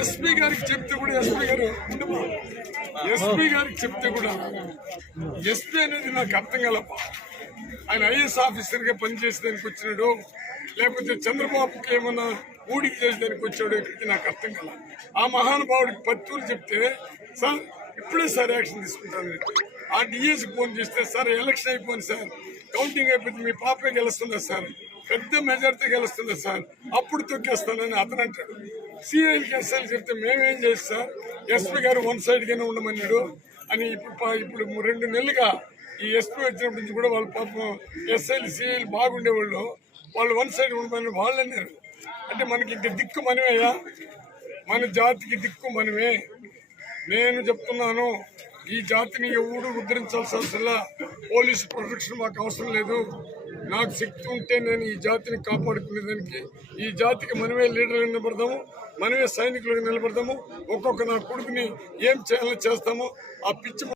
SP గారికి చెప్తే కూడా ఎస్పీ గారు ఎస్పీ గారికి చెప్తే కూడా ఎస్పీ అనేది నాకు అర్థం కలప ఆయన ఐఏఎస్ ఆఫీసర్గా పనిచేసేదానికి వచ్చినాడు లేకపోతే చంద్రబాబుకి ఏమన్నా ఊడికి చేసేదానికి వచ్చాడు ఇక్కడికి నాకు అర్థం కల. ఆ మహానుభావుడికి పత్తులు చెప్తే సార్ ఇప్పుడే సార్ యాక్షన్ తీసుకుంటాను. ఆ డిఎస్కి ఫోన్ చేస్తే సార్ ఎలక్షన్ అయిపోయింది సార్. కౌంటింగ్ అయిపోతే మీ పాపే గెలుస్తుందా సార్? పెద్ద మెజార్టీ గెలుస్తుందా సార్? అప్పుడు తొక్కేస్తానని అతను అంటాడు. సిఐకి ఎస్ఐలు చెప్తే మేమేం చేస్తాం? ఎస్పీ గారు వన్ సైడ్గానే ఉండమన్నాడు. అని ఇప్పుడు పా- ఇప్పుడు రెండు నెలలుగా ఈ ఎస్పీ వచ్చినప్పటి నుంచి కూడా వాళ్ళ పాపం ఎస్ఐలు సిఐలు బాగుండేవాళ్ళు. వాళ్ళు వన్ సైడ్ ఉండమని వాళ్ళు అన్నారు. అంటే మనకి ఇంక దిక్కు మనమేయా? మన జాతికి దిక్కు మనమే. నేను చెప్తున్నాను ఈ జాతిని ఎవడు ఉద్ధరించాల్సిన పోలీసు ప్రొటెక్షన్ మాకు అవసరం లేదు. నాకు శక్తి ఉంటే నేను ఈ జాతిని కాపాడుకునేదానికి ఈ జాతికి మనమే లీడర్గా నిలబడదాము మనమే సైనికులుగా నిలబడదాము. ఒక్కొక్క నా కొడుకుని ఏం చేయాలో చేస్తాము ఆ పిచ్చి